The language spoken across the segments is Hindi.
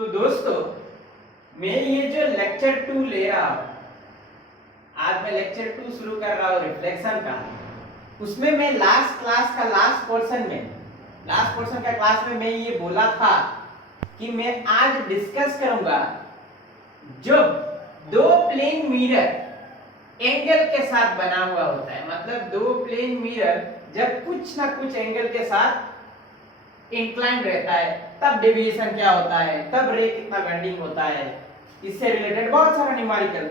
तो दोस्तों मैं ये जो लेक्चर 2 ले रहा हूँ, आज मैं लेक्चर 2 शुरू कर रहा हूँ रिफ्लेक्शन का। उसमें मैं लास्ट पोर्शन का क्लास में मैं ये बोला था कि मैं आज डिस्कस करूंगा जब दो प्लेन मिरर एंगल के साथ बना हुआ होता है, मतलब दो प्लेन मिरर जब कुछ ना कुछ एंगल के साथ इंक्लाइन रहता है तब डेविएशन क्या होता है, तब रे कितना बेंडिंग होता है, इससे रिलेटेड बहुत सारा न्यूमेरिकल।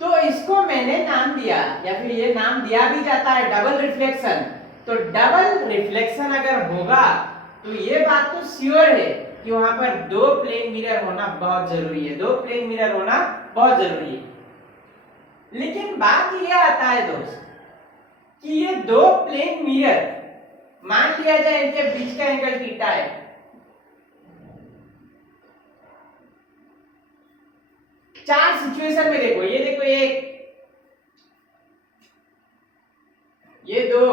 तो इसको मैंने नाम दिया या फिर ये नाम दिया भी जाता है डबल रिफ्लेक्शन। तो डबल रिफ्लेक्शन अगर होगा तो ये बात तो श्योर है कि वहां पर दो प्लेन मिरर होना बहुत जरूरी है, दो प्लेन मिरर होना बहुत जरूरी है। लेकिन बात यह आता है दोस्त कि ये दो प्लेन मिरर मान लिया जाए इनके बीच का एंगल थीटा है, चार सिचुएशन में देखो, ये देखो एक, ये दो,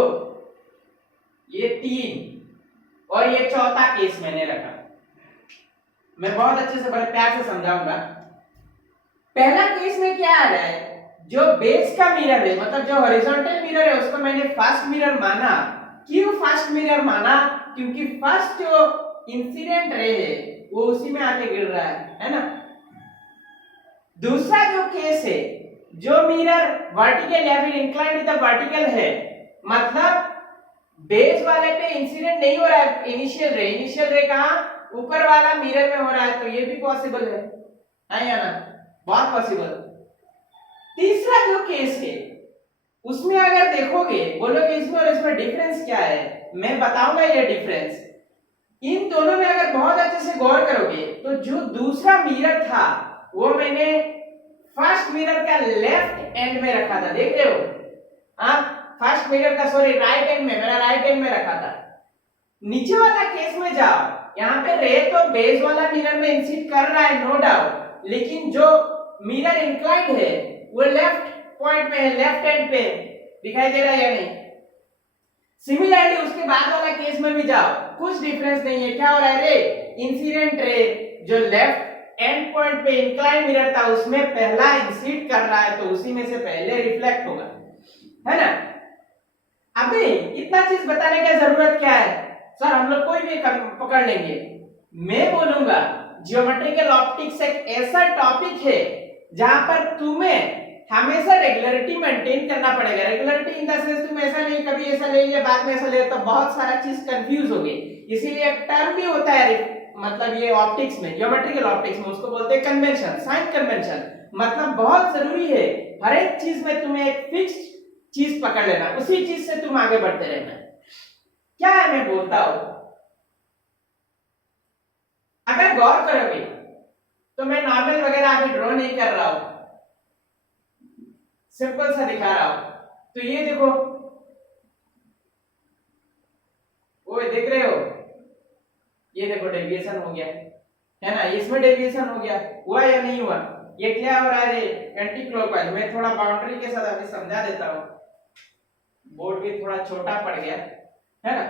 ये तीन और ये चौथा केस मैंने रखा। मैं बहुत अच्छे से बड़े प्यार से समझाऊंगा। पहला केस में क्या आ रहा है, जो बेस का मिरर है मतलब जो हॉरिजॉन्टल मिरर है उसको मैंने फर्स्ट मिरर माना। क्यों फर्स्ट मिरर माना? क्योंकि फर्स्ट जो इंसिडेंट रे है वो उसी में आके गिर रहा है ना। दूसरा जो केस है, जो मिरर वर्टिकल या फिर इंक्लाइंड विद द वर्टिकल है, मतलब बेस वाले पे इंसिडेंट नहीं हो रहा है इनिशियल रे कहां, ऊपर वाला मिरर में हो रहा है, तो ये भी पॉसिबल है या ना, बहुत पॉसिबल। तीसरा जो केस है उसमें अगर देखोगे, बोलोगे इसमें और इसमें डिफरेंस क्या है, मैं बताऊंगा ये डिफरेंस। इन दोनों में अगर बहुत अच्छे से गौर करोगे तो जो दूसरा मिरर था वो मैंने फर्स्ट मिरर का लेफ्ट एंड में रखा था, देख रहे हो? हाँ, फर्स्ट मिरर का सॉरी राइट एंड में, मेरा राइट एंड में रखा था। नीचे वाला केस में जाओ, यहाँ पे रे तो बेस वाला मिरर में इंसिड कर रहा है नो डाउट, लेकिन जो मिरर इंक्लाइंड है वो लेफ्ट पॉइंट में है, लेफ्ट एंड पे दिखाई दे रहा है या नहीं? सिमिलरली उसके बाद वाला केस में भी जाओ, कुछ डिफरेंस नहीं है। क्या हो रहा है रे, इंसिडेंट रे जो लेफ्ट एंड पॉइंट पे इंक्लाइन मिरर था उसमें पहला इंसिड कर रहा है, तो उसी में से पहले रिफ्लेक्ट होगा, है ना। अबे इतना चीज बताने की जरूरत क्या है सर, हम लोग कोई भी पकड़ लेंगे। मैं बोलूंगा जियोमेट्रिकल ऑप्टिक्स एक ऐसा टॉपिक है जहां पर तुम्हें हमेशा रेगुलरिटी मेंटेन करना पड़ेगा। रेगुलरिटी इन द सेंस तुम ऐसा नहीं कभी ऐसा ले लिया बाद में ऐसा ले, तो बहुत सारा चीज कंफ्यूज हो गई। इसीलिए एक टर्म भी होता है, मतलब ये ऑप्टिक्स में, जियोमेट्रिकल ऑप्टिक्स में उसको बोलते हैं कन्वेंशन, साइन कन्वेंशन। मतलब बहुत जरूरी है हर एक चीज में तुम्हें एक फिक्स्ड चीज पकड़ लेना, उसी चीज से तुम आगे बढ़ते रहना। क्या है मैं बोलता हूं, अगर गौर करोगे तो मैं नॉर्मल वगैरह अभी ड्रॉ नहीं कर रहा हूं, सिंपल सा दिखा रहा हूं। तो ये देखो, वो देख रहे हो, ये देखो डेविएशन हो गया है ना, इसमें डेविएशन हो गया, हुआ या नहीं हुआ? ये क्या हो रहा है रे, एंटी क्लॉकवाइज। मैं थोड़ा बाउंड्री के साथ अभी समझा देता हूं, बोर्ड भी थोड़ा छोटा पड़ गया है ना।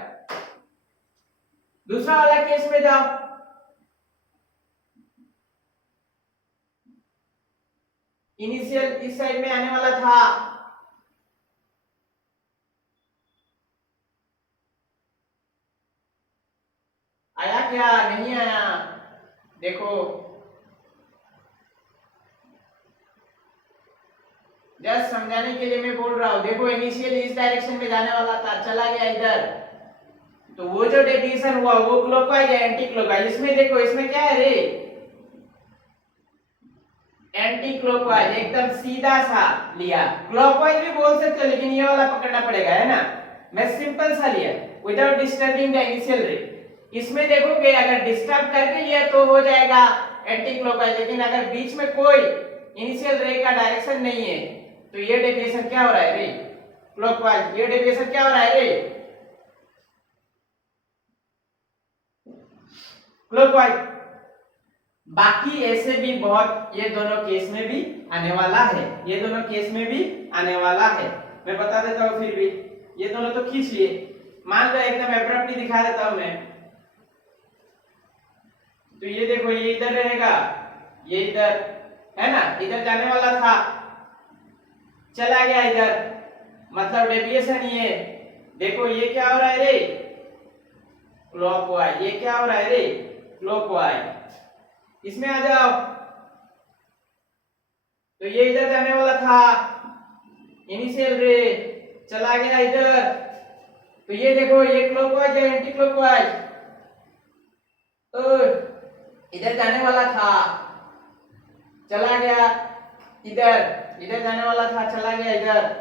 दूसरा वाला केस में जाओ, इनिशियल इस साइड में आने वाला था, आया क्या नहीं आया? देखो जस्ट समझाने के लिए मैं बोल रहा हूं। देखो इनिशियल इस डायरेक्शन में जाने वाला था, चला गया इधर, तो वो जो डेविएशन हुआ वो क्लॉकवाइज या एंटी क्लॉकवाइज? इसमें देखो, इसमें क्या है रे, एंटी क्लॉकवाइज, एकदम सीधा सा लिया। क्लॉकवाइज भी बोल सकते हो लेकिन ये वाला पकड़ना पड़ेगा, है ना। मैं सिंपल सा लिया विदाउट डिस्टर्बिंग द इनिशियल रे। इसमें देखोगे अगर डिस्टर्ब करके लिया तो हो जाएगा एंटी क्लॉकवाइज, लेकिन अगर बीच में कोई इनिशियल रे का डायरेक्शन नहीं है तो ये डेविएशन क्या हो रहा है रे, क्लॉकवाइज। ये डेविएशन क्या हो रहा है रे, क्लॉकवाइज। बाकी ऐसे भी बहुत, ये दोनों केस में भी आने वाला है, ये दोनों केस में भी आने वाला है। मैं बता देता हूं फिर भी, ये दोनों तो खींच लिए, मान लो एकदम एब्रप्टली दिखा देता हूं मैं। तो ये देखो ये इधर रहेगा, ये इधर है ना, इधर जाने वाला था, चला गया इधर, मतलब डेविएशन ये देखो ये क्या हो रहा है रे, क्लॉकवाइज। ये क्या हो रहा है रे, क्लॉकवाइज। इसमें आ जाओ, तो ये इधर जाने वाला था, इनिशियल रे चला गया इधर, तो ये देखो ये क्लॉकवाइज है एंटी क्लॉकवाइज, तो इधर जाने वाला था, चला गया इधर, इधर जाने वाला था, चला गया इधर।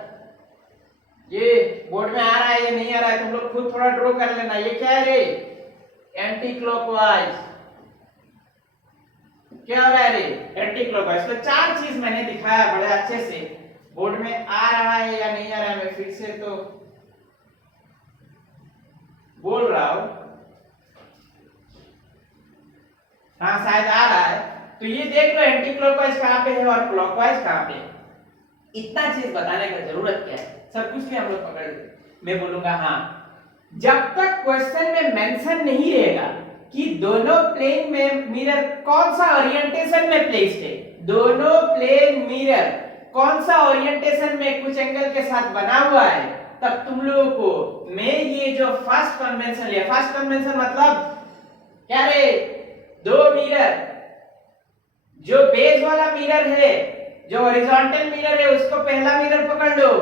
ये बोर्ड में आ रहा है, ये नहीं आ रहा है, तुम लोग खुद थोड़ा ड्रॉ कर लेना। ये क्या है रे, एंटी क्लॉकवाइज। क्या हो रहा है रे, एंटी क्लॉकवाइज। तो चार चीज मैंने दिखाया बड़े अच्छे से, बोर्ड में आ रहा है या नहीं आ रहा है मैं फिर से तो बोल रहा हूं, हाँ शायद आ रहा है। तो ये देख लो एंटी क्लॉकवाइज कहां पे है और क्लॉकवाइज कहां पे है। इतना चीज बताने का जरूरत क्या है, सब कुछ भी हम लोग पकड़ लेते। मैं बोलूंगा हाँ, जब तक क्वेश्चन में मेंशन नहीं रहेगा कि दोनों प्लेन में मिरर कौन सा ओरिएंटेशन में प्लेस्ड है, दोनों प्लेन मिरर कौन सा ओरिएंटेशन में कुछ एंगल के साथ बना हुआ है, तब तुम लोगों को मैं ये जो फर्स्ट कन्वेंशन लिया, फर्स्ट कन्वेंशन मतलब क्या रे, दो मिरर, जो बेस वाला मिरर है, जो हॉरिजॉन्टल मिरर है उसको पहला मिरर पकड़ लो,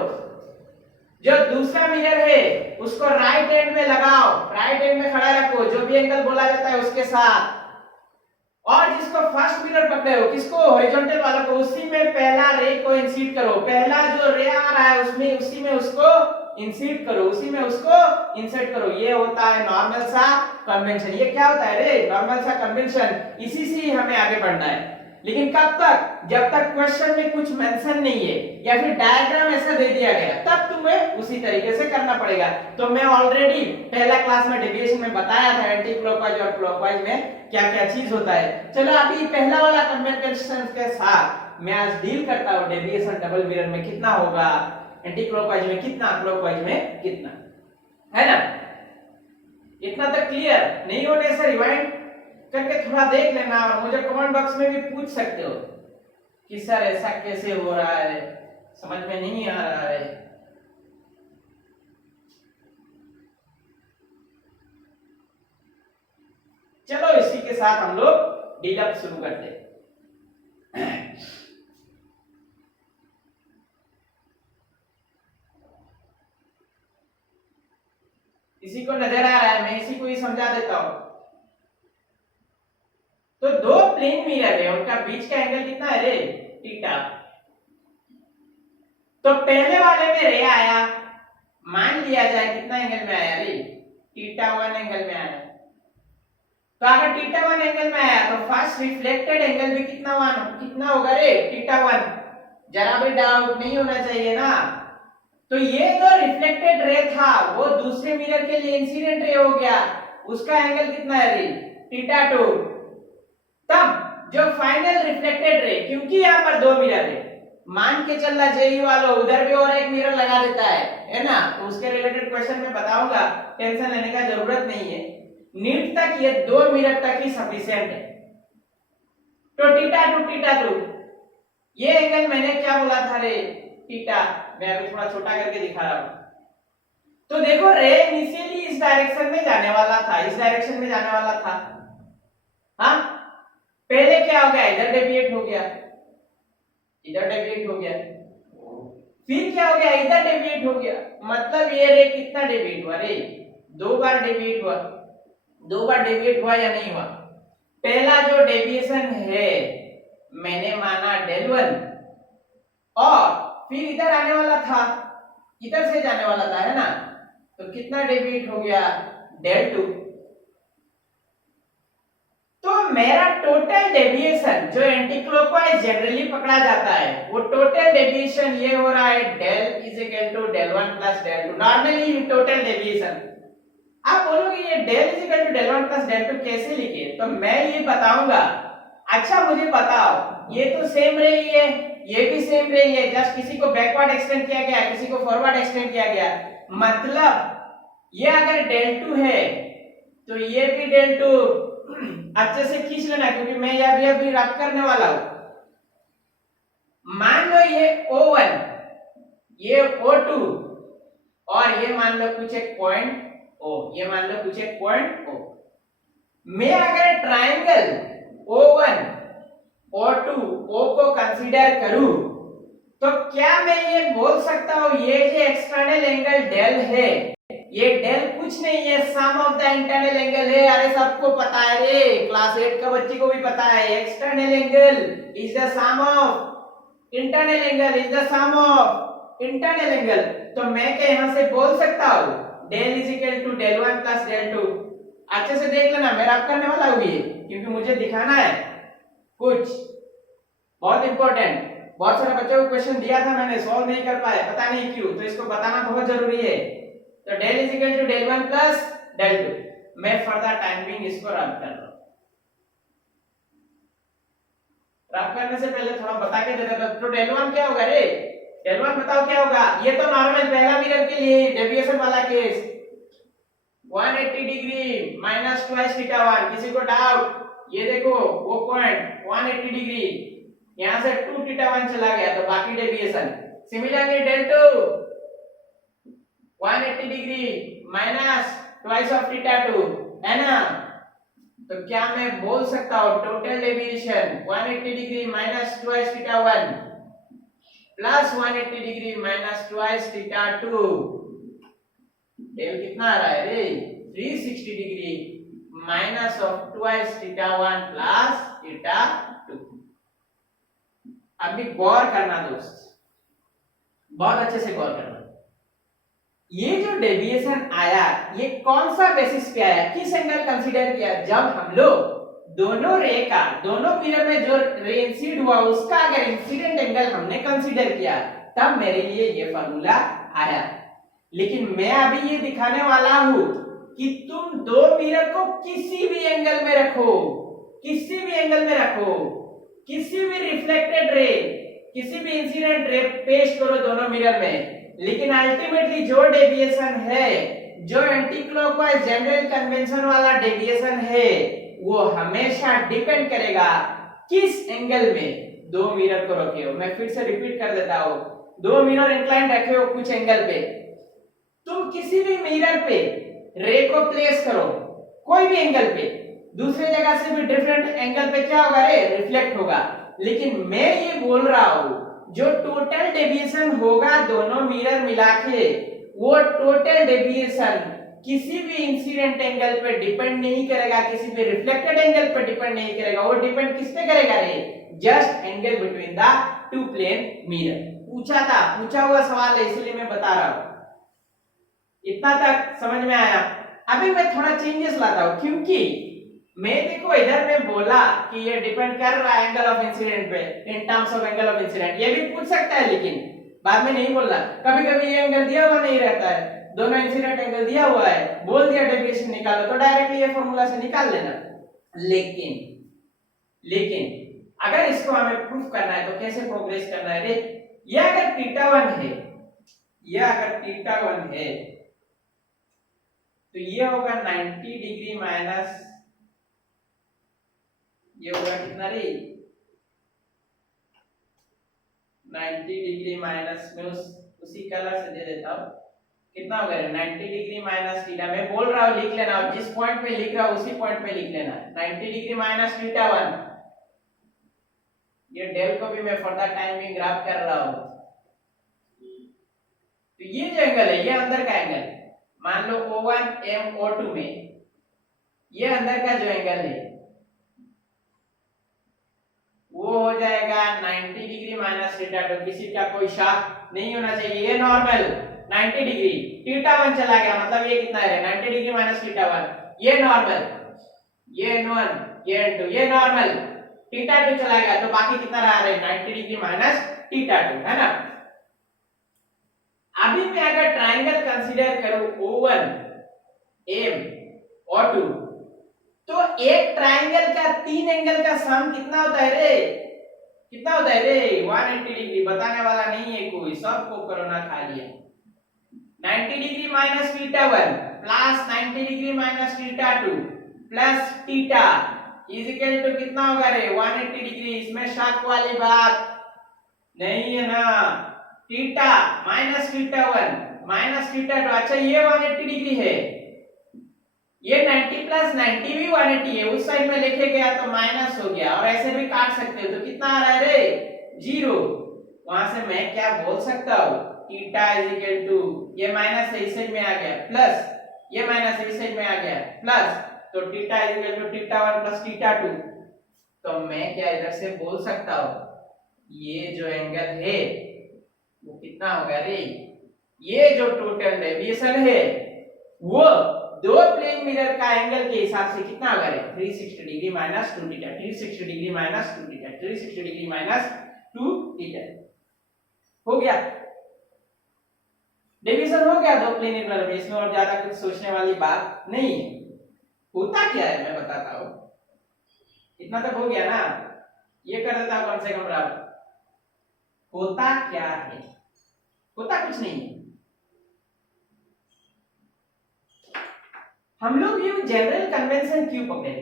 जो दूसरा मिरर है उसको राइट एंड में लगाओ, राइट एंड में खड़ा रखो जो भी एंगल बोला जाता है उसके साथ, और जिसको फर्स्ट मिरर पकड़े हो, किसको, हॉरिजॉन्टल वाला को, उसी में पहला रे को इंसर्ट करो, पहला जो रे आ रहा है उसमें उसी में उसको इंसर्ट करो, उसी में उसको इंसर्ट करो। ये होता है नॉर्मल सा कन्वेंशन। ये क्या होता है रे, नॉर्मल सा कन्वेंशन। इसी से ही हमें आगे बढ़ना है, लेकिन कब तक, जब तक क्वेश्चन में कुछ मेंशन नहीं है या फिर डायग्राम ऐसा दे दिया गया, तब तुम्हें उसी तरीके से करना पड़ेगा। तो मैं ऑलरेडी पहला क्लास में डेविएशन में बताया था एंटी क्लॉकवाइज और क्लॉकवाइज में क्या क्या चीज होता है। चलो अभी पहला वाला कन्वेंशन के साथ मैं आज डील करता हूं, डेविएशन डबल मिरर में कितना होगा, एंटी क्लॉकवाइज में कितना, क्लॉकवाइज में कितना, है ना। इतना तक क्लियर नहीं होने से रिवाइंड करके थोड़ा देख लेना, और मुझे कमेंट बॉक्स में भी पूछ सकते हो कि सर ऐसा कैसे हो रहा है, समझ में नहीं आ रहा है। चलो इसी के साथ हम लोग डील अप शुरू करते हैं। इसी को नजर आ रहा है, मैं इसी को ही समझा देता हूं। तो दो प्लेन मिरर है, उनका बीच का एंगल कितना है रे, थीटा। तो पहले वाले में रे आया, मान लिया जाए कितना एंगल में आया रे, थीटा 1 एंगल में आया। तो अगर थीटा 1 एंगल में आया तो फर्स्ट रिफ्लेक्टेड एंगल भी कितना होगा रे, थीटा 1। जरा भी डाउट नहीं होना चाहिए ना। तो ये जो रिफ्लेक्टेड रे था वो दूसरे मिरर के लिए इंसिडेंट रे हो गया, उसका एंगल कितना है रे, थीटा 2। तब जो फाइनल रिफ्लेक्टेड रे, क्योंकि यहां पर दो मिरर है, मान के चलना जेई वालों उधर भी और एक मिरर लगा देता है ना, तो उसके रिलेटेड क्वेश्चन में बताऊंगा, टेंशन लेने का जरूरत नहीं है। नीट तक ये दो मिरर तक ही सफिशिएंट है। तो थीटा 2 ये एंगल मैंने क्या बोला था रे, थीटा। मैं अभी थोड़ा छोटा करके दिखा रहा हूं। तो देखो रे इनिशियली इस डायरेक्शन में जाने वाला था, इस डायरेक्शन में जाने वाला था, हाँ। पहले क्या हो गया, इधर डेविएट हो गया, इधर डेविएट हो गया, फिर क्या हो गया, इधर डेविएट हो गया। मतलब ये रे कितना डेविएट हुआ रे, दो बार डेविएट हुआ। दो बार डेविएट हुआ या नहीं हुआ। पहला जो डेविएशन है मैंने माना डेल 1, और फिर इधर आने वाला था, इधर से जाने वाला था, है ना। तो कितना डेविएट हो गया, डेल 2। तो मेरा टोटल डेविएशन जो एंटी क्लॉकवाइज जनरली पकड़ा जाता है, वो टोटल डेविएशन ये हो रहा है del is equal to del 1 plus del 2। Normally total deviation आप बोलोगे ये del is equal to del 1 plus del 2 कैसे लिखे, तो मैं ये बताऊंगा। अच्छा मुझे बताओ, ये तो सेम रही है, ये भी सेम रही है, जस्ट किसी को बैकवर्ड एक्सटेंड किया गया, किसी को फॉरवर्ड एक्सटेंड किया गया। मतलब ये अगर डेल 2 है तो ये भी डेल 2, अच्छे से खींच लेना क्योंकि मैं ये अभी रब करने वाला हूं। मान लो ये O1, ये O2 और ये मान लो कुछ एक पॉइंट O, ये मान लो कुछ एक पॉइंट O। मैं अगर ट्रायंगल O1 O2 O को कंसीडर करूं तो क्या मैं ये बोल सकता हूं ये जो एक्सटर्नल एंगल डेल है, ये डेल कुछ नहीं है, सम ऑफ द इंटरनल एंगल है। अरे सबको पता है रे, क्लास 8 का बच्ची को भी पता है, external angle is the sum of internal angle, is the sum of internal angle. तो मैं क्या यहां से बोल सकता हूं del is equal to del 1 plus del 2। अच्छे से देख लेना, मैं रब करने वाला हूं ये क्योंकि मुझे दिखाना है कुछ बहुत इंपॉर्टेंट। बहुत सारे बच्चों को क्वेश्चन दिया था, मैंने सॉल्व नहीं कर पाया, पता नहीं क्यों, तो इसको बताना बहुत जरूरी है। तो del is equal to del 1 plus del 2। मैं फर्दर टाइम बिंग इसको रब कर रहा हूं। रब करने से पहले थोड़ा बता के दे देता। तो डेल 1 क्या होगा रे? डेल 1 बताओ क्या होगा? ये तो नॉर्मल पहला मिरर के लिए डेविएशन वाला case 180 degree minus twice theta 1। किसी को डाउट? ये देखो वो पॉइंट 180 डिग्री, यहां से 2 थीटा 1 चला गया तो बाकी deviation. Similarly del 2 180 degree minus twice of theta 2, है ना? तो क्या मैं बोल सकता हूं total deviation 180 degree minus twice theta 1 plus 180 degree minus twice theta 2, del कितना आ रहा है रे? 360 degree minus of twice theta 1 plus theta 2। अभी गौर करना दोस्त, बहुत अच्छे से गौर करना। ये जो डेविएशन आया ये कौन सा बेसिस पे आया, किस एंगल कंसीडर किया? जब हम लोग दोनों रे का, दोनों मिरर में जो रे इंसिड हुआ उसका अगर इंसिडेंट एंगल हमने कंसीडर किया तब मेरे लिए ये फार्मूला आया। लेकिन मैं अभी ये दिखाने वाला हूं कि तुम दो मिरर को किसी भी एंगल में रखो, किसी भी एंगल में रखो, किसी भी रिफ्लेक्टेड रे, किसी भी इंसिडेंट रे पेश करो दोनों मिरर में, लेकिन अल्टीमेटली जो डेविएशन है, जो एंटी क्लॉकवाइज जनरल कन्वेंशन वाला डेविएशन है, वो हमेशा डिपेंड करेगा किस एंगल में दो मिरर को रखे हो। मैं फिर से रिपीट कर देता हूं, दो मिरर इंक्लाइंड रखे हो कुछ एंगल पे, तुम किसी भी मिरर पे रे को प्लेस करो कोई भी एंगल पे, दूसरे जगह से भी डिफरेंट एंगल पे क्या होगा रे? रिफ्लेक्ट होगा। लेकिन मैं ये बोल रहा हूं जो टोटल डेविएशन होगा दोनों मिरर मिला के, वो टोटल डेविएशन किसी भी इंसिडेंट एंगल पे डिपेंड नहीं करेगा, किसी भी रिफ्लेक्टेड एंगल पे डिपेंड नहीं करेगा। वो डिपेंड किस पे करेगा रे? Just angle between the two plane mirror. पूछा हुआ सवाल है इसलिए मैं बता रहा हूं। इतना तक समझ में आया? अभी मैं थोड़ा चेंजेस लाता हूं क्योंकि मैं देखो इधर में बोला कि ये डिपेंड कर रहा है एंगल ऑफ इंसिडेंट पे, in terms of angle of incident. ये भी पूछ सकता है लेकिन बाद में नहीं बोलना। कभी कभी ये एंगल दिया हुआ नहीं रहता है, दोनों इंसिडेंट एंगल दिया हुआ है, बोल दिया डेविएशन निकालो तो डायरेक्टली ये फार्मूला से निकाल लेना। लेकिन अगर इसको हमें प्रूफ करना है तो कैसे प्रोग्रेस करना है रे? ये अगर थीटा 1 है, ये अगर थीटा 1 है तो ये होगा 90 डिग्री माइनस, ये होगा कितना रे? 90 डिग्री माइनस में उसी कलर से दे देता हूं, कितना होगा रे? 90 डिग्री माइनस थीटा। मैं बोल रहा हूं लिख लेना, जिस पॉइंट पे लिख रहा हूं उसी पॉइंट पे लिख लेना, 90 डिग्री माइनस थीटा 1। ये डेल को भी मैं फर्दर टाइम में ग्राफ कर रहा हूं। तो ये जो एंगल है ये अंदर का एंगल, मान लो O1 M O2 में ये अंदर का जो एंगल है वो हो जाएगा 90 डिग्री माइनस थीटा 2। किसी का कोई शक नहीं होना चाहिए, ये नॉर्मल 90 डिग्री, थीटा 1 चला गया मतलब ये कितना है? 90 डिग्री माइनस थीटा 1, ये नॉर्मल, ये N1 ये N2 ये नॉर्मल, थीटा 2 चला गया तो बाकी कितना रहा रे? 90 डिग्री माइनस थीटा 2, है ना? अभी मैं अगर ट्रायंगल कंसीडर करूं O1 M O2 तो एक ट्रायंगल का तीन एंगल का सम कितना होता है रे? कितना होता है रे? 180 डिग्री। बताने वाला नहीं है कोई, सबको कोरोना खा लिया। 90 degree minus theta 1 plus 90 degree minus theta 2 plus theta is equal to कितना होगा रे 180 डिग्री। इसमें शक वाली बात नहीं है ना। Theta minus theta 1 minus theta 2। अच्छा ये 180 डिग्री है, ये 90 प्लस 90 भी 180 है। उस साइड में लिखे गया तो माइनस हो गया, और ऐसे भी काट सकते हो तो कितना आ रहा है रे 0। वहां से मैं क्या बोल सकता हूँ, थीटा इज इक्वल टू ये माइनस इस साइड में आ गया प्लस ये माइनस इस साइड में आ गया प्लस, तो theta is equal to theta 1 plus theta 2। तो मैं क्या इधर से बोल सकता हूँ, ये जो एंगल है वो कितना होगा रे, ये जो टोटल डेविएशन है वो दो प्लेन मिरर का एंगल के हिसाब से कितना होगा रे 360 degree minus 2 theta, 360 degree minus 2 theta, 360 degree minus 2 theta. हो गया, डिवीजन हो गया दो प्लेन मिरर में। इसमें और ज्यादा कुछ सोचने वाली बात नहीं है। होता क्या है मैं बताता हूं, इतना तक हो गया ना, ये कर देता हूं कम से कम बराबर। होता क्या है, होता कुछ नहीं है। हम लोग ये जनरल कन्वेंशन क्यों पकड़े,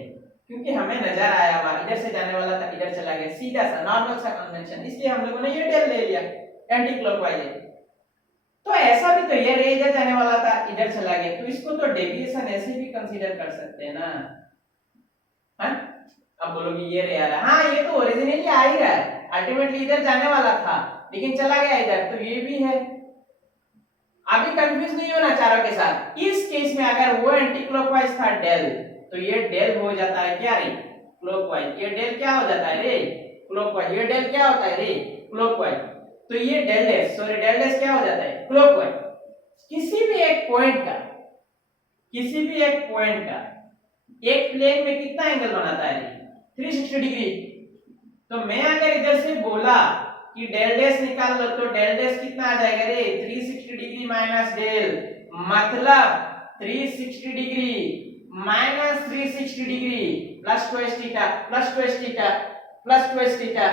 क्योंकि हमें नजर आया हमारा इधर से जाने वाला था इधर चला गया, सीधा सा नॉर्मल सा कन्वेंशन, इसलिए हम लोगों ने ये डेल ले लिया एंटी क्लॉकवाइज। तो ऐसा भी तो ये रे इधर जाने वाला था इधर चला गया, तो इसको तो डेविएशन ऐसे भी कंसीडर कर सकते हैं ना। हाँ अब बोलोगे ये रे आ रहा है, हाँ ये तो ओरिजिनली आ ही रहा है, अल्टीमेटली इधर जाने वाला था लेकिन चला गया इधर, तो ये भी है। अभी कंफ्यूज नहीं होना चारों के साथ। इस केस में अगर वो एंटी क्लॉकवाइज था डेल, तो ये डेल हो जाता है क्या रे क्लॉकवाइज, ये डेल क्या हो जाता है रे क्लॉकवाइज, ये डेल क्या होता है रे क्लॉकवाइज, तो ये del dash sorry del dash क्या हो जाता है क्लॉकवाइज। किसी भी एक पॉइंट का, किसी भी एक पॉइंट का एक प्लेन में कितना एंगल बनाता है 360 डिग्री। तो मैं अगर इधर से बोला कि डेल डैश निकाल लो, तो डेल डैश कितना आ जाएगा रे 360 डिग्री माइनस डेल, मतलब 360 degree minus 360 degree plus 2 theta plus 2 theta plus 2 theta.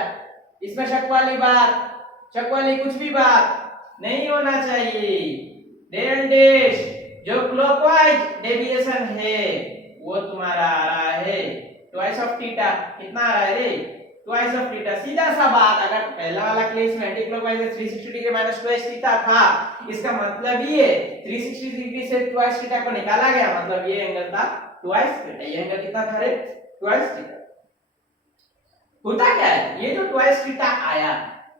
इसमें शक वाली बात, शक वाली कुछ भी बात नहीं होना चाहिए। डेल डैश जो क्लॉकवाइज डेविएशन है वो तुम्हारा आ रहा है ट्वाइस ऑफ थीटा। कितना आ रहा है रे ट्वाइस ऑफ थीटा। सीधा सा बात, अगर पहला वाला केस में anti clockwise 360 degree minus twice theta था, इसका मतलब ये 360 डिग्री से ट्वाइस थीटा को निकाला गया, मतलब ये एंगल था ट्वाइस थीटा। ये एंगल कितना था रे ट्वाइस थीटा। होता क्या है, ये जो ट्वाइस थीटा आया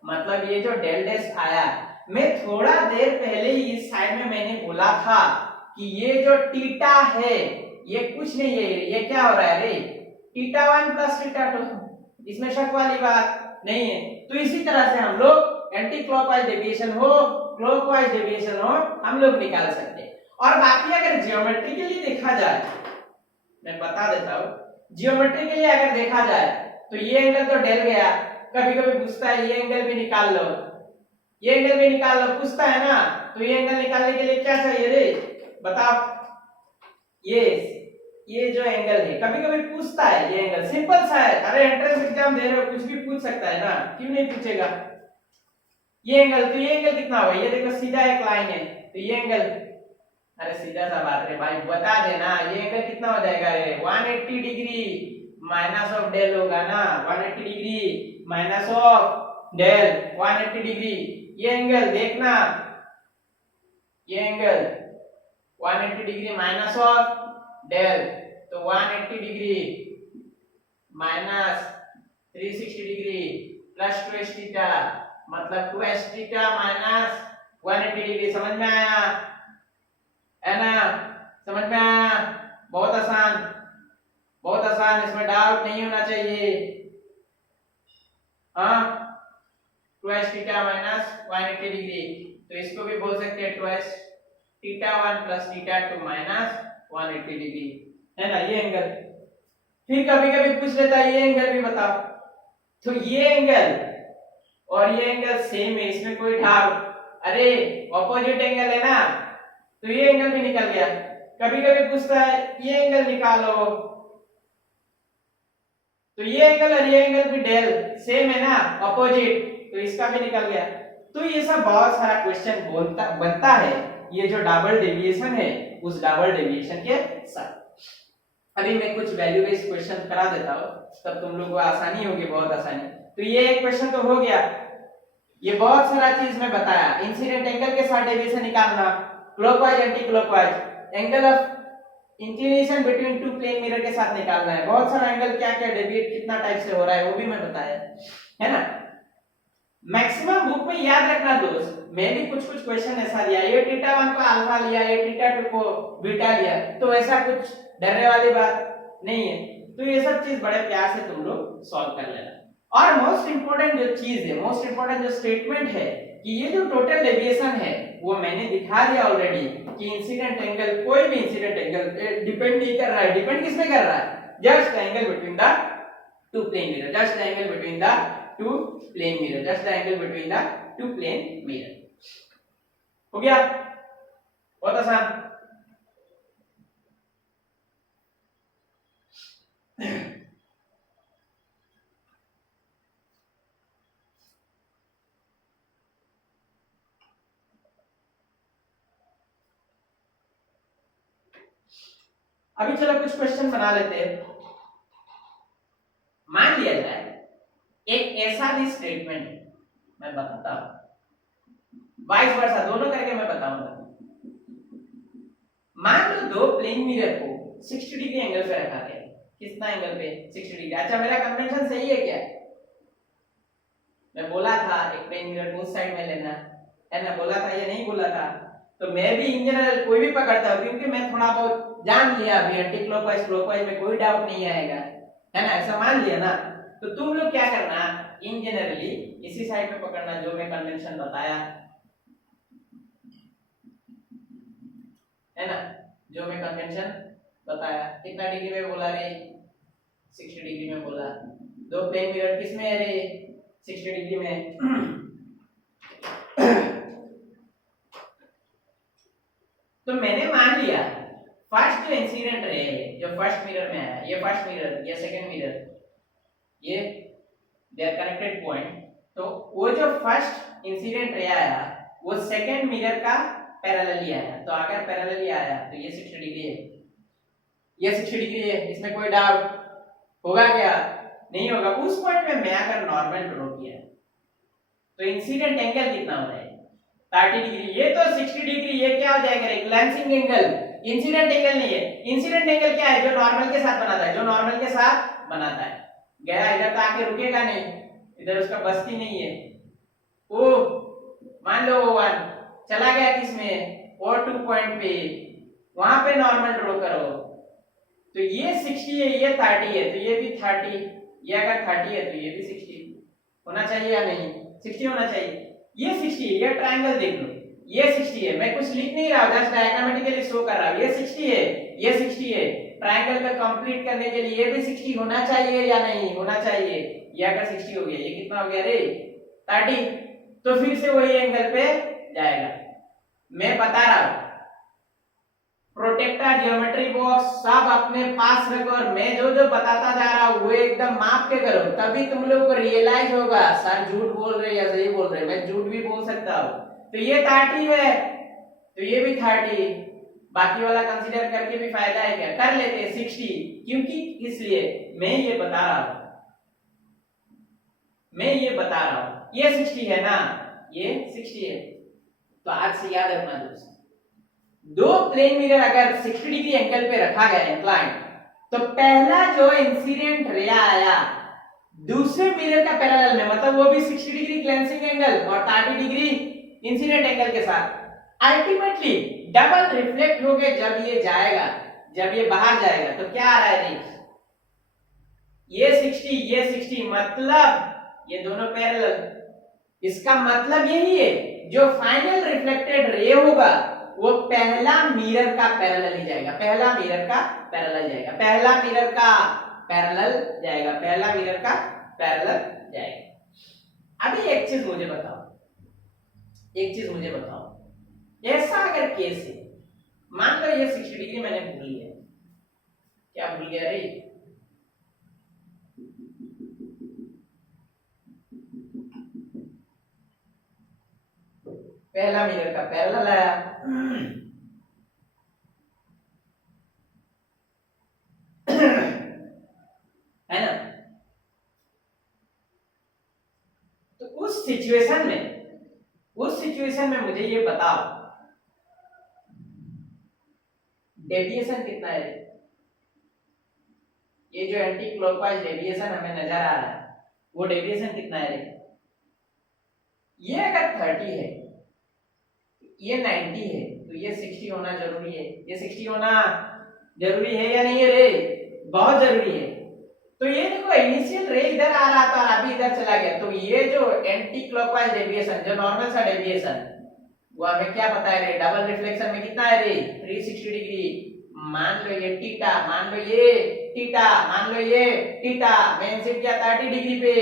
मतलब ये जो डेल डैश आया, मैं थोड़ा देर पहले ही इस साइड में मैंने बोला था कि ये जो थीटा है ये कुछ नहीं है, ये क्या हो रहा है रे थीटा 1 प्लस थीटा 2, इसमें शक वाली बात नहीं है। तो इसी तरह से हम लोग एंटी क्लॉकवाइज डेविएशन हो क्लॉकवाइज डेविएशन हो हम लोग निकाल सकते हैं। और बाकी अगर ज्योमेट्रिकली देखा जाए, मैं बता देता हूं, ज्योमेट्रिकली अगर देखा जाए तो ये एंगल तो डेल गया, कभी कभी पूछता है ये एंगल भी निकाल लो, ये एंगल भी निकाल लो, पूछता है ना, तो ये एंगल निकालने के लिए क्या चाहिए रे बताओ। ये जो एंगल है कभी कभी पूछता है, ये एंगल सिंपल सा है, अरे एंट्रेंस एग्जाम दे रहे हो कुछ भी पूछ सकता है ना, क्यों नहीं पूछेगा। ये एंगल, तो ये एंगल कितना होगा, ये देखो सीधा एक लाइन है, तो ये एंगल, अरे सीधा सा बात रे भाई बता देना, ये एंगल कितना हो जाएगा रे 180 डिग्री माइनस ऑफ डेल होगा ना, 180 degree minus of del 180 degree. ये एंगल देखना, ये angle 180 degree minus of del, तो 180 degree minus 360 degree plus 2 theta, मतलब 2 थीटा माइनस 180 डिग्री। समझ में आया है ना, समझ में आया, बहुत आसान, बहुत आसान, इसमें डाउट नहीं होना चाहिए। हाँ 2 थीटा माइनस 180 डिग्री, तो इसको भी बोल सकते हैं 2 theta 1 plus theta 2 minus 180 degree, है ना ये एंगल। फिर कभी कभी पूछ लेता है ये एंगल भी बताओ, तो ये एंगल और ये एंगल सेम है, इसमें कोई डाउट, अरे ऑपोजिट एंगल है ना, तो ये एंगल भी निकल गया। कभी कभी पूछता है ये एंगल निकालो, तो ये एंगल और ये एंगल भी डेल सेम है ना ऑपोजिट, तो इसका भी निकल गया। तो ये सब बहुत सारा क्वेश्चन बनता है ये जो डबल डेविएशन है उस डबल डेविएशन के साथ। अभी मैं कुछ वैल्यू बेस्ड क्वेश्चन करा देता हूँ, तब तुम लोग को आसानी होगी, बहुत आसानी। तो ये एक क्वेश्चन तो हो गया। ये बहुत सारा चीज मैं बताया, इंसिडेंट एंगल के साथ डेविएशन निकालना, clockwise anti clockwise, angle of inclination between two plane mirror के साथ निकालना है, बहुत सारा एंगल क्या क्या डेविएट कितना टाइप से हो रहा है वो भी मैं बताया, है ना। मैक्सिमम बुक में याद रखना दोस्त, मैं भी कुछ कुछ क्वेश्चन ऐसा दिया, ये थीटा 1 को अल्फा लिया, ये थीटा 2 को बीटा लिया, तो ऐसा कुछ डरने वाली बात नहीं है। तो ये सब चीज बड़े प्यार से तुम लोग सॉल्व कर लेना। और मोस्ट इंपोर्टेंट जो चीज है, मोस्ट इंपोर्टेंट जो स्टेटमेंट है कि ये जो टोटल डेविएशन है वो मैंने दिखा दिया ऑलरेडी कि इंसिडेंट एंगल, कोई भी इंसिडेंट एंगल डिपेंड नहीं कर रहा है, डिपेंड किस में कर रहा है, just angle between the two plane mirror, just angle between the two plane mirror, just angle between the two plane mirror. हो गया, बहुत आसान। अभी चलो कुछ क्वेश्चन बना लेते हैं। मान लिया जाए एक ऐसा भी स्टेटमेंट है, मैं बताता हूं, वाइस वर्सा दोनों करके मैं बताऊंगा। मान लो दो प्लेन मिरर को 60 डिग्री एंगल पे रखा गया, कितना एंगल पे, 60 डिग्री। अच्छा मेरा कन्वेंशन सही है क्या? मैं बोला था एक प्लेन मिरर को उस साइड में लेना है ना, बोला था या नहीं बोला था? तो मैं भी इन जनरल कोई भी पकड़ता हूं, क्योंकि मैं थोड़ा बहुत जान लिया अभी, एंटी क्लॉकवाइज क्लॉकवाइज में कोई डाउट नहीं आएगा, है ना, ऐसा मान लिया ना। तो तुम लोग क्या करना, इन जनरली इसी साइड पे पकड़ना जो मैं कन्वेंशन बताया, है ना, जो मैं कन्वेंशन बताया। कितना डिग्री में बोला रे? 60 डिग्री में बोला। दो प्लेन मिरर किस में है रे? 60 डिग्री में। तो मैंने मान लिया फर्स्ट जो इंसिडेंट रे जो फर्स्ट मिरर में आया, ये फर्स्ट मिरर, ये सेकंड मिरर, ये दे आर कनेक्टेड पॉइंट, तो वो जो फर्स्ट इंसिडेंट रे आया वो सेकंड मिरर का पैरेलली आया। तो अगर पैरेलली आया तो ये 60 डिग्री है, ये 60 डिग्री है, इसमें कोई डाउट होगा क्या? नहीं होगा। उस पॉइंट में मैं अगर नॉर्मल ड्रॉ किया तो इंसिडेंट एंगल कितना हो जाएगा? 30 डिग्री। ये तो 60 डिग्री, ये क्या हो जाएगा? ग्लैंसिंग एंगल, इंसिडेंट एंगल नहीं है। इंसिडेंट एंगल क्या है? जो नॉर्मल के साथ बनाता है, जो नॉर्मल के साथ बनाता है। गया इधर तो आके रुकेगा नहीं, इधर उसका बस्ती नहीं है। ओ मान लो वो 1 चला गया किसमें? और 2 पॉइंट पे, वहां पे नॉर्मल ड्रॉ करो। तो ये 60 है, ये 30 है, तो ये भी 30, ये अगर 30 है तो ये भी 60 होना चाहिए या नहीं? 60 होना चाहिए। ये 60 है, ये ट्रायंगल देख लो, ये 60 है, मैं कुछ लिख नहीं रहा हूं, जस्ट डायग्रामेटिकली शो कर रहा हूं। ये 60 है, ये 60 है, ट्रायंगल को कंप्लीट करने के लिए ये भी 60 होना चाहिए या नहीं होना चाहिए? ये अगर 60 हो गया, ये कितना हो गया रे? 30। तो फिर से वही एंगल पे जाएगा। मैं बता रहा हूं, प्रोटेक्टर, ज्योमेट्री बॉक्स सब अपने पास रखो, और मैं जो जो बताता जा रहा हूं वो एकदम माप के करो, तभी तुम लोग को रियलाइज होगा सर झूठ बोल रहे या सही बोल रहे। मैं झूठ भी बोल सकता हूं। तो ये 30 है, तो ये भी 30, बाकी वाला कंसीडर करके भी फायदा है क्या? कर लेते हैं 60, क्योंकि इसलिए मैं ये बता रहा हूं, मैं ये बता रहा हूं ये 60 है ना, ये 60 है। तो आज से याद रखना दोस्त, दो प्लेन मिरर अगर 60 डिग्री एंगल पे रखा गया इंक्लाइन, तो पहला जो इंसिडेंट रे आया दूसरे मिरर का पैरेलल में, मतलब वो भी 60 डिग्री ग्लैंसिंग एंगल और 30 डिग्री इंसिडेंट एंगल के साथ, अल्टीमेटली डबल रिफ्लेक्ट होके जब ये जाएगा, जब ये बाहर जाएगा, तो क्या आ रहा है? ये 60, ये 60, मतलब ये दोनों पैरेलल। इसका मतलब यही है जो फाइनल रिफ्लेक्टेड रे होगा वो पहला मिरर का पैरेलल ही जाएगा, पहला मिरर का पैरेलल जाएगा, पहला मिरर का पैरेलल जाएगा, पहला मिरर का पैरेलल जाएगा। अभी एक चीज मुझे बताओ, एक चीज मुझे बताओ, ऐसा अगर केस है, मान लो ये 60 डिग्री मैंने भूल लिया, क्या भूल गया रे? पहला मिरर का पैरेलल आया, है ना। तो उस सिचुएशन में मुझे ये बताओ डेविएशन कितना है। ये जो एंटी क्लॉकवाइज डेविएशन हमें नजर आ रहा है वो डेविएशन कितना है। ये अगर 30 है, ये 90 है, तो ये 60 होना जरूरी है। ये 60 होना जरूरी है या नहीं है रे? बहुत जरूरी है। तो ये देखो इनिशियल रे इधर आ रहा था और अभी इधर चला गया, तो ये जो एंटी क्लॉकवाइज डेविएशन, जो नॉर्मल सा डेविएशन, वो हमें क्या पता है रे? डबल रिफ्लेक्शन में कितना है रे? 360 डिग्री। मान लो ये थीटा, मान लो ये थीटा, मान लो ये थीटा, मैं सेट किया 30 डिग्री पे,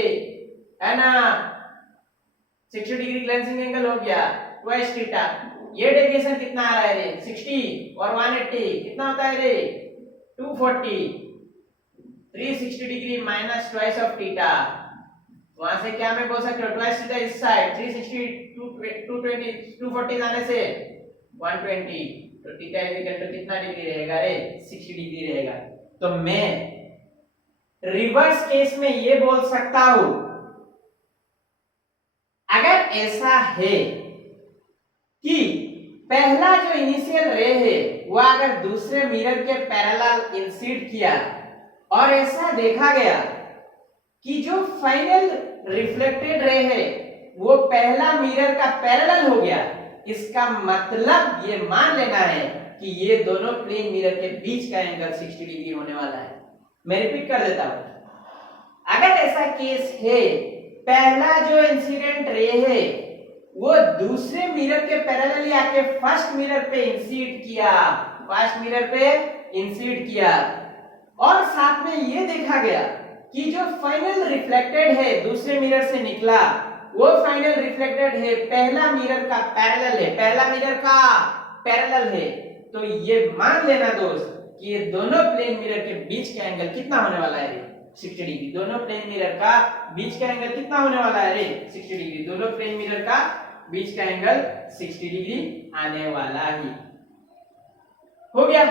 है ना। 60 डिग्री ग्लेंसिंग एंगल हो गया ट्वाइस थीटा। ये डेविएशन कितना आ रहा है रे? 60 और 180 कितना होता है रे? 240। 360 degree minus twice of theta, वहां से क्या मैं बोल सकता हूँ? ट्वाइस थीटा इस साइड, 360 220 240 आने से 120, तो थीटा इक्वल टू कितना डिग्री रहेगा रे? 60 डिग्री रहेगा। तो मैं रिवर्स केस में ये बोल सकता हूं, अगर ऐसा है कि पहला जो इनिशियल रे है वो अगर दूसरे मिरर के पैरेलल इंसिड किया और ऐसा देखा गया कि जो फाइनल रिफ्लेक्टेड रे है वो पहला मिरर का पैरेलल हो गया, इसका मतलब ये मान लेना है कि ये दोनों प्लेन मिरर के बीच का एंगल 60 डिग्री होने वाला है। मैं रिपीट कर देता हूं, अगर ऐसा केस है पहला जो इंसिडेंट रे है वो दूसरे मिरर के पैरेलल आके फर्स्ट मिरर पे इंसिड किया, फर्स्ट मिरर पे इंसिड किया, और साथ में ये देखा गया कि जो फाइनल रिफ्लेक्टेड है दूसरे मिरर से निकला वो फाइनल रिफ्लेक्टेड है पहला मिरर का पैरेलल है, पहला मिरर का पैरेलल है, तो ये मान लेना दोस्त कि ये दोनों प्लेन मिरर के बीच का एंगल कितना होने वाला है रे? 60 डिग्री। दोनों प्लेन मिरर का बीच का एंगल कितना होने वाला है रे? 60 डिग्री। दोनों प्लेन मिरर का बीच का एंगल 60 डिग्री आने वाला ही हो गया।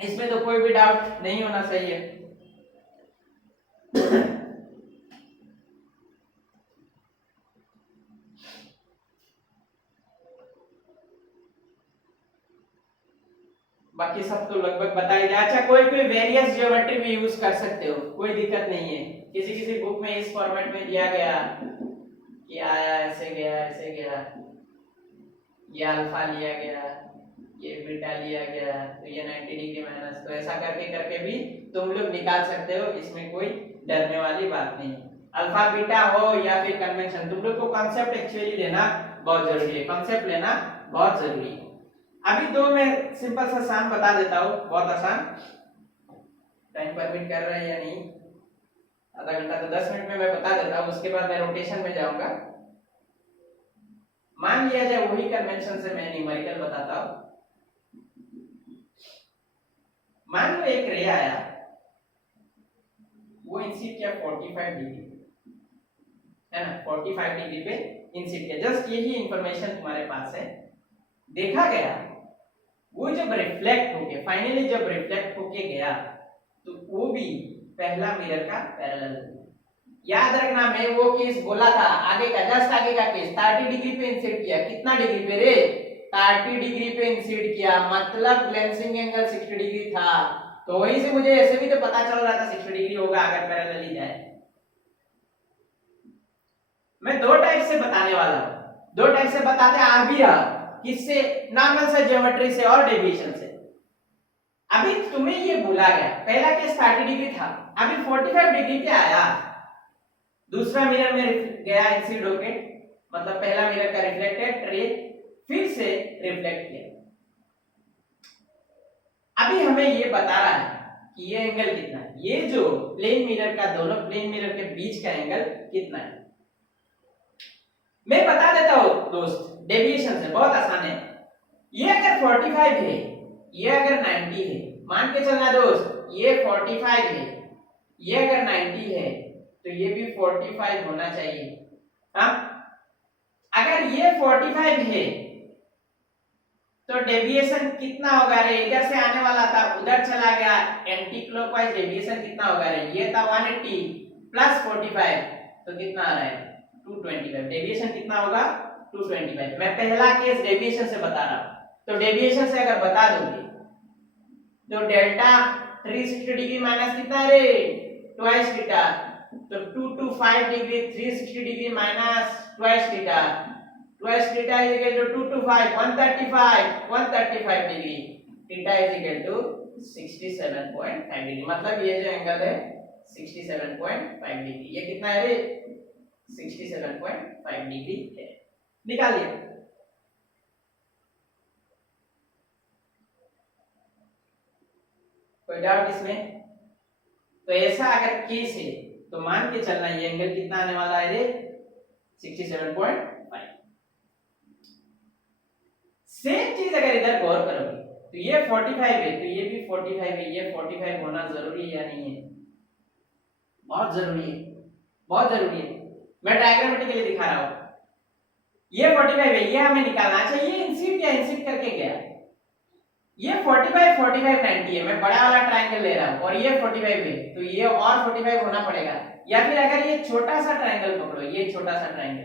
इसमें तो कोई भी डाउट नहीं होना चाहिए। बाकी सब तो लगभग बता ही दिया। अच्छा, कोई वेरियस ज्योमेट्री भी यूज कर सकते हो, कोई दिक्कत नहीं है। किसी बुक में इस फॉर्मेट में दिया गया कि आया ऐसे गया ऐसे गया, ये अल्फा लिया गया, ये बीटा लिया गया, तो ये 90 डिग्री माइनस, तो ऐसा करके करके भी तुम लोग निकाल सकते हो, इसमें कोई डरने वाली बात नहीं। अल्फा बीटा हो या फिर कन्वेंशन, तुम लोग को कॉन्सेप्ट एक्चुअली लेना बहुत जरूरी है, कॉन्सेप्ट लेना बहुत जरूरी है। अभी दो मैं सिंपल सा सम बता देता हूँ, बहुत आसान, टाइम परमिट कर रहा है या नहीं, आधा घंटा तो 10 मिनट में मैं बता देता हूँ, उसके बाद मैं रोटेशन में जाऊंगा। मान लिया जाए वही कन्वेंशन से मैं न्यूमेरिकल बताता हूँ। मान लो एक रे आया, वो इंसिड किया 45 डिग्री, है ना, 45 डिग्री पे इंसिड किया। जस्ट यही इंफॉर्मेशन तुम्हारे पास है। देखा गया वो जब रिफ्लेक्ट होके फाइनली जब रिफ्लेक्ट होके गया तो वो भी पहला मिरर का पैरेलल हो। याद रखना, मैं वो केस बोला था आगे का, जस्ट आगे का केस 30 डिग्री पे इंसिड किया। कितना डिग्री पे रे? 30 डिग्री पे इंसिड किया, मतलब ग्लेंसिंग एंगल 60 डिग्री था। तो वहीं से मुझे ऐसे भी तो पता चल रहा था 60 डिग्री होगा अगर पैरेलल ही जाए। मैं दो टाइप से बताने वाला हूं, दो टाइप से बताते आ भी रहा, किससे? नॉर्मल से, ज्योमेट्री से और डेविएशन से। अभी तुम्हें ये बोला गया पहला केस 30 डिग्री था, अभी 45 डिग्री पे आया, दूसरा मिरर में गया इंसिड होके, मतलब पहला मिरर का रिफ्लेक्टेड रे फिर से रिफ्लेक्ट किया। अभी हमें ये बता रहा है कि ये एंगल कितना है, ये जो प्लेन मिरर का, दोनों प्लेन मिरर के बीच का एंगल कितना है। मैं बता देता हूं दोस्त, डेविएशन से बहुत आसान है। ये अगर 45 है, ये अगर 90 है, मान के चलना दोस्त, ये 45 है, ये अगर 90 है तो ये भी 45 होना चाहिए। हाँ, अगर ये 45 है तो डेविएशन कितना होगा रे, इधर से आने वाला था उधर चला गया, एंटी क्लॉकवाइज डेविएशन कितना होगा रे, ये था 180 प्लस 45, तो कितना आ रहा है 225। डेविएशन कितना होगा 225। मैं पहला केस डेविएशन से बता रहा हूं, तो डेविएशन से अगर बता दोगे तो डेल्टा 360 डिग्री माइनस कितना रे ट्वाइस थीटा, तो 225 degree 360 degree minus twice theta, twice theta is equal to 225 135 degree, theta is equal to 67.5 degree. मतलब ये जो एंगल है 67.5 डिग्री, ये कितना है रे 67.5 डिग्री है। निकाल लिया। कोई डाउट इसमें? तो ऐसा अगर केस है तो मान के चलना ये एंगल कितना आने वाला है रे 67.5। सेम चीज अगर इधर गौर करोगे तो ये 45 है, तो ये भी 45 है, ये 45 होना जरूरी है या नहीं है? बहुत जरूरी है, बहुत जरूरी है। मैं डायग्रामेटिकली दिखा रहा हूं, ये 45 है, ये हमें निकालना चाहिए इंसिड या इंसिड करके गया, ये 45 45 90 है, मैं बड़ा वाला ट्रायंगल ले रहा हूं और ये 45 है, तो ये और 45 होना पड़ेगा। या फिर अगर ये छोटा सा ट्रायंगल पकड़ो, ये छोटा सा ट्रायंगल,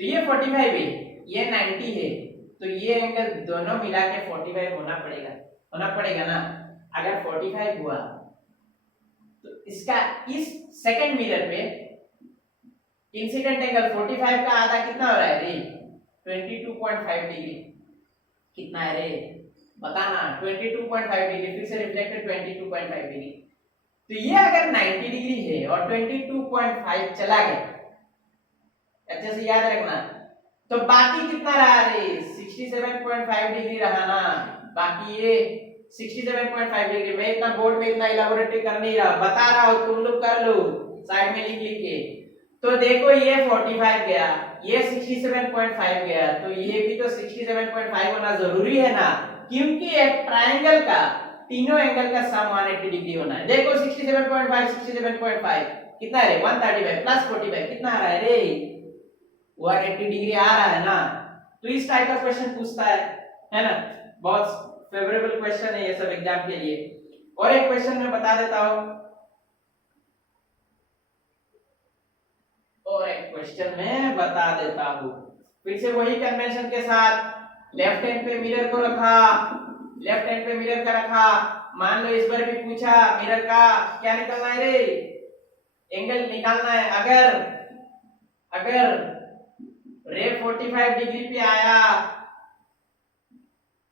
तो ये 45 है, ये 90 है, तो ये एंगल दोनों मिला के 45 होना पड़ेगा ना। अगर 45 हुआ तो इसका इस सेकंड मिरर पे इंसिडेंट एंगल 45 का आधा कितना हो रहा है रे 22.5 डिग्री, कितना है रे बताना 22.5 डिग्री, फिर से रिफ्लेक्टेड 22.5 डिग्री। तो ये अगर 90 डिग्री है और 22.5 चला गया, अच्छे से याद रखना, तो बाकी कितना रहा रे 67.5 डिग्री रहा ना, बाकी ये 67.5 डिग्री। मैं इतना बोर्ड में इतना इलाबोरेटरी कर नहीं रहा, बता रहा हूं, तुम लोग कर लो साइड में लिख लिख के। तो देखो ये 45 गया, ये 67.5 गया, तो ये भी तो 67.5 होना जरूरी है ना, क्योंकि एक ट्रायंगल का तीनों एंगल का सम 180 डिग्री होना है। देखो 67.5 कितना है रे 135 प्लस 45 कितना आ रहा है रे 180 डिग्री आ रहा है ना। तो इस टाइप का क्वेश्चन पूछता है ना, बहुत फेवरेबल क्वेश्चन है ये सब एग्जाम के लिए। और एक क्वेश्चन मैं बता देता हूं, फिर से वही कन्वेंशन के साथ लेफ्ट हैंड पे मिरर को रखा, लेफ्ट हैंड पे मिरर का रखा, मान लो इस बार भी पूछा मिरर का क्या निकालना है रे एंगल निकालना है। अगर रे 45 डिग्री पे आया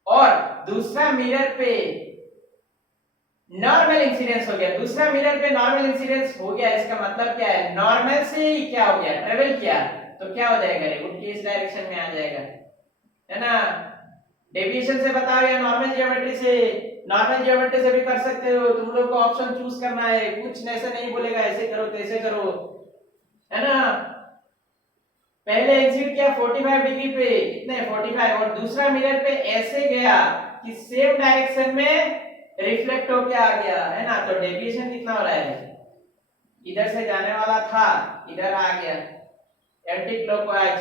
और दूसरा मिरर पे नॉर्मल इंसिडेंस हो गया, दूसरा मिरर पे नॉर्मल इंसिडेंस हो गया, इसका मतलब क्या है नॉर्मल से ही क्या हो गया ट्रेवल किया, तो क्या हो जाएगा रे उनकी इस डायरेक्शन में आ जाएगा, है ना। डेविएशन से बताओ या नॉर्मल जियोमेट्री से, नॉर्मल जियोमेट्री से भी कर सकते हो, तुम लोग को ऑप्शन चूज करना है, कुछ ऐसे नहीं बोलेगा ऐसे करो तैसे करो, है ना। पहले एग्जिट किया 45 डिग्री पे, कितने 45, और दूसरा मिरर पे ऐसे गया कि सेम डायरेक्शन में रिफ्लेक्ट होके आ गया, है ना। तो डेविएशन कितना हो रहा है, इधर से जाने वाला था इधर आ गया, एंटी क्लॉकवाइज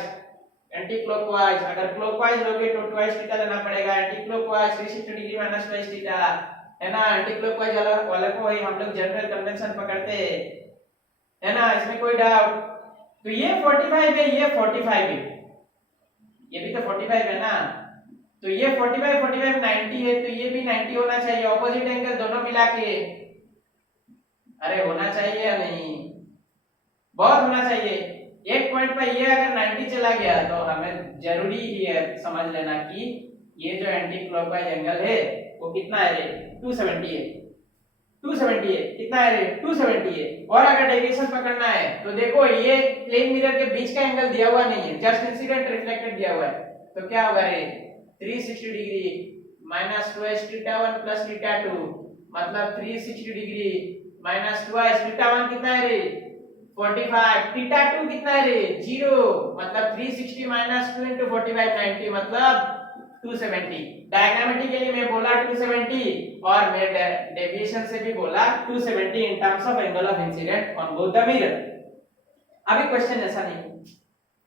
अगर क्लॉकवाइज लोगे तो ट्वाइस थीटा लेना पड़ेगा, anti clockwise 360 degree minus twice theta, है ना। एंटी क्लॉकवाइज वाले को ही हम लोग जनरल कन्वेंशन पकड़ते हैं, है ना, इसमें कोई डाउट। तो ये 45 है, ये 45 है, ये भी तो 45 है ना, तो ये 45 90 है, तो ये भी 90 होना चाहिए, ऑपोजिट एंगल दोनों मिला के, अरे होना चाहिए या नहीं, बहुत होना चाहिए। एक पॉइंट पर ये अगर 90 चला गया तो हमें जरूरी ही है समझ लेना कि ये जो एंटी क्लॉकवाइज एंगल है वो कितना है रे 270 है, 270 है, कितना है रे 270 है। और अगर डेविएशन पकड़ना है तो देखो ये प्लेन मिरर के बीच का एंगल दिया हुआ नहीं है, जस्ट इंसिडेंट रिफ्लेक्टेड दिया हुआ है, तो क्या होगा रे 360 degree minus 2 theta 1 plus theta 2, मतलब 360 डिग्री माइनस 2 थीटा 1 कितना है रे 45, थीटा 2 कितना है रे 0, मतलब 360 माइनस 2 into 45 90, मतलब 270। डायग्रामेटिकली मैं बोला 270 और मैं डेविएशन से भी बोला 270 in terms of angle of incident on both the mirror. अभी क्वेश्चन ऐसा नहीं,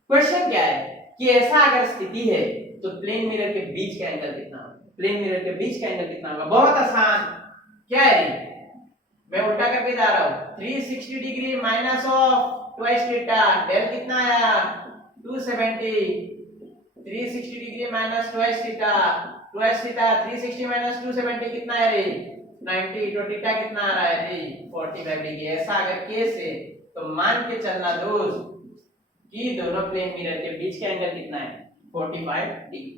क्वेश्चन क्या है कि ऐसा अगर स्थिति है तो प्लेन मिरर के बीच का एंगल कितना होगा? प्लेन मिरर के बीच का एंगल कितना होगा? बहुत आसान। क्या है ये? मैं उल्टा करके जा रहा हूं। 360 degree minus of twice theta, del कितना आया? 270। 360 degree minus twice theta, 360 minus 270 कितना है रे? 90। तो थीटा कितना आ रहा है रे? 45 डिग्री। ऐसा अगर केस है तो मान के चलना दोस्त कि दोनों प्लेन मिरर के बीच का एंगल कितना है? 45 डिग्री।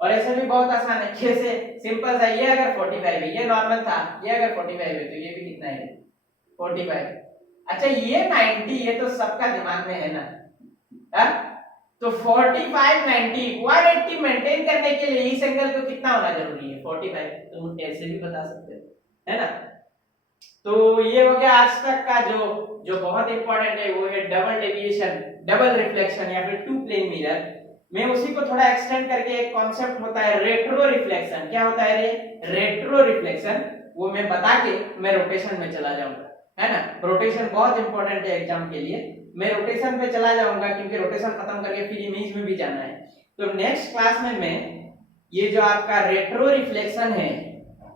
और ऐसे भी बहुत आसान है, कैसे? सिंपल सा, ये अगर 45 है, ये नॉर्मल था, ये अगर 45 है तो ये भी कितना है? 45। अच्छा ये 90, ये तो सबका दिमाग में है ना, हा? तो 45 90 180 मेंटेन करने के लिए इस एंगल को कितना होना जरूरी है? 45। तुम ऐसे भी बता सकते हो, है ना? तो ये हो गया आज तक का जो जो बहुत इंपॉर्टेंट है, वो है डबल डेविएशन, डबल रिफ्लेक्शन या फिर टू प्लेन मिरर। मैं उसी को थोड़ा एक्सटेंड करके एक कॉन्सेप्ट होता है रेट्रो रिफ्लेक्शन। क्या होता है रे? Retro reflection. वो मैं बता के मैं रोटेशन में चला जाऊंगा, है ना? रोटेशन बहुत इंपॉर्टेंट है एग्जाम के लिए। मैं रोटेशन पे चला जाऊंगा क्योंकि रोटेशन खत्म करके फिर इमेज में भी जाना है। तो नेक्स्ट क्लास में मैं ये जो आपका रेट्रो रिफ्लेक्शन है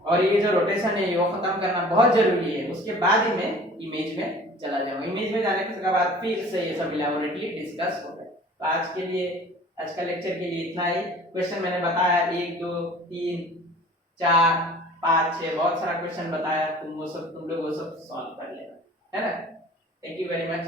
और ये जो रोटेशन है वो खत्म करना बहुत जरूरी है, उसके बाद ही मैं इमेज में चला जाऊंगा। इमेज में जाने के बाद फिर से ये सब इलैबोरेटली डिस्कस होगा। तो आज के लिए, आज का लेक्चर के लिए इतना ही। क्वेश्चन मैंने बताया 1 2 3 4 5 6 बहुत सारा क्वेश्चन बताया, तुम लोग वो सब सॉल्व कर लेना, है ना? Thank you very much.